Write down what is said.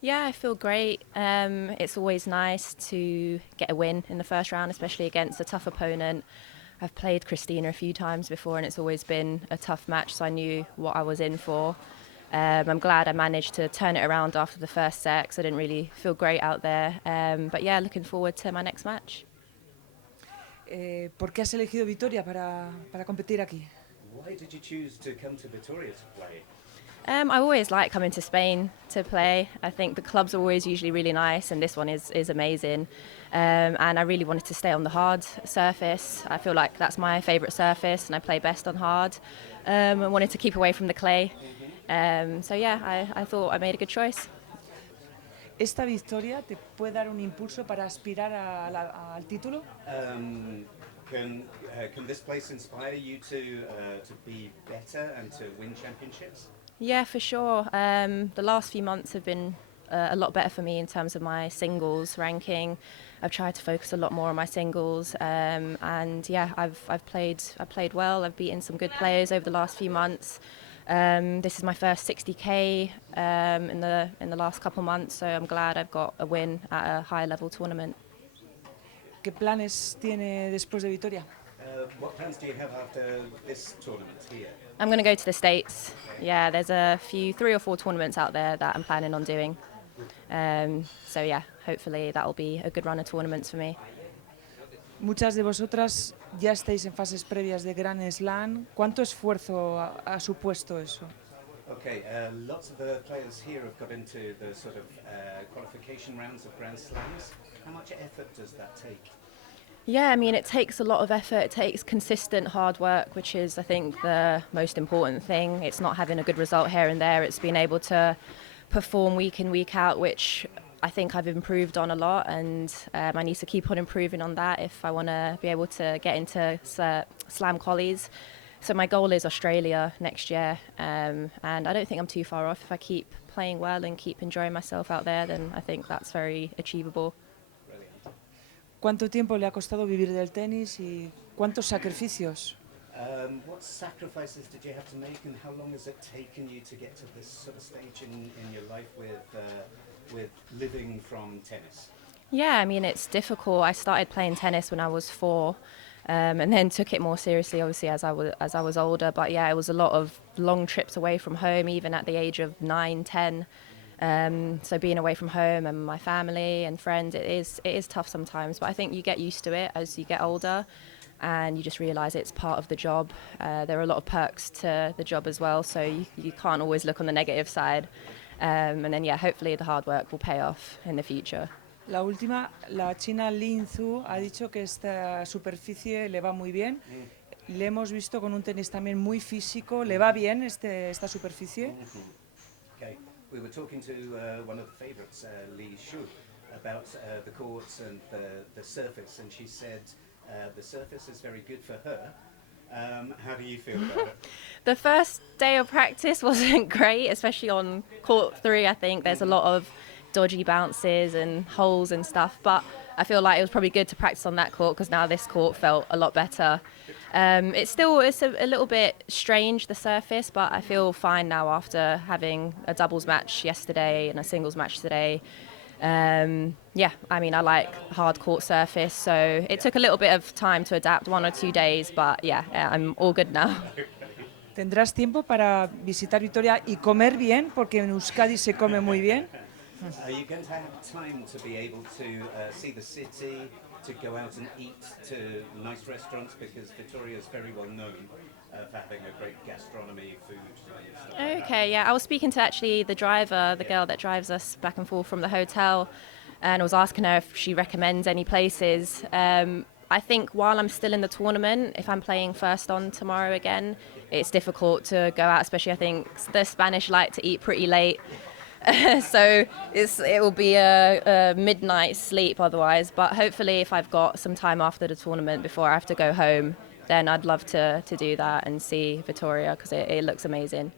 Yeah, I feel great. It's always nice to get a win in the first round, especially against a tough opponent. I've played Christina a few times before and it's always been a tough match, so I knew what I was in for. I'm glad I managed to turn it around after the first set because I didn't really feel great out there. But yeah, looking forward to my next match. ¿Por qué has elegido Vitoria para competir aquí? Why did you choose to come to Vitoria to play? I always like coming to Spain to play. I think the clubs are always usually really nice, and this one is amazing. And I really wanted to stay on the hard surface. I feel like that's my favourite surface, and I play best on hard. I wanted to keep away from the clay. So yeah, I thought I made a good choice. ¿Esta victoria te puede dar un impulso para aspirar al título? Can this place inspire you to be better and to win championships? Yeah, for sure. The last few months have been a lot better for me in terms of my singles ranking. I've tried to focus a lot more on my singles, and yeah, I've played well. I've beaten some good players over the last few months. This is my first 60k in the last couple months, so I'm glad I've got a win at a high level tournament. ¿Qué planes tiene después de Vitoria? What plans do you have after this tournament here? I'm going to go to the States. Yeah, there's a few, 3 or 4 tournaments out there that I'm planning on doing. So yeah, hopefully that'll be a good run of tournaments for me. Muchas de vosotras ya estáis en fases previas de Grand Slam. ¿Cuánto esfuerzo ha supuesto eso? Okay, lots of the players here have got into the sort of qualification rounds of Grand Slams. How much effort does that take? Yeah, I mean, it takes a lot of effort. It takes consistent hard work, which is, I think, the most important thing. It's not having a good result here and there. It's being able to perform week in, week out, which I think I've improved on a lot. And I need to keep on improving on that if I want to be able to get into slam qualies. So my goal is Australia next year. And I don't think I'm too far off. If I keep playing well and keep enjoying myself out there, then I think that's very achievable. ¿Cuánto tiempo le ha costado vivir del tenis y cuántos sacrificios? What sacrifices did you have to make, and how long has it taken you to get to this sort of stage in your life with living from tennis? Yeah, I mean, it's difficult. I started playing tennis when I was 4, and then took it more seriously, obviously, as I was older. But yeah, it was a lot of long trips away from home, even at the age of 9, 10. So being away from home and my family and friends, it is tough sometimes, but I think you get used to it as you get older and you just realise it's part of the job. There are a lot of perks to the job as well, so you can't always look on the negative side. And then yeah, hopefully the hard work will pay off in the future. La última, la china Lin Zhu ha dicho que esta superficie le va muy bien. Le hemos visto con un tenis también muy físico. ¿Le va bien esta superficie? Okay. We were talking to one of the favourites, Li Shu, about the courts and the surface, and she said the surface is very good for her. How do you feel about it? The first day of practice wasn't great, especially on court 3. I think there's a lot of dodgy bounces and holes and stuff, but I feel like it was probably good to practice on that court because now this court felt a lot better. It's a little bit strange, the surface, but I feel fine now after having a doubles match yesterday and a singles match today. Yeah, I mean, I like hard court surface, so it took a little bit of time to adapt, 1 or 2 days, but yeah, I'm all good now. ¿Tendrás tiempo para visitar Vitoria y comer bien? Porque en Euskadi se come muy bien. Are you going to have time to be able to see the city, to go out and eat to nice restaurants, because Vitoria is very well known for having a great gastronomy, food, stuff like Okay, yeah, I was speaking to actually the driver, the girl that drives us back and forth from the hotel, and I was asking her if she recommends any places. I think while I'm still in the tournament, if I'm playing first on tomorrow again, it's difficult to go out, especially I think the Spanish like to eat pretty late. So it will be a midnight sleep otherwise, but hopefully if I've got some time after the tournament before I have to go home, then I'd love to do that and see Vitoria because it looks amazing.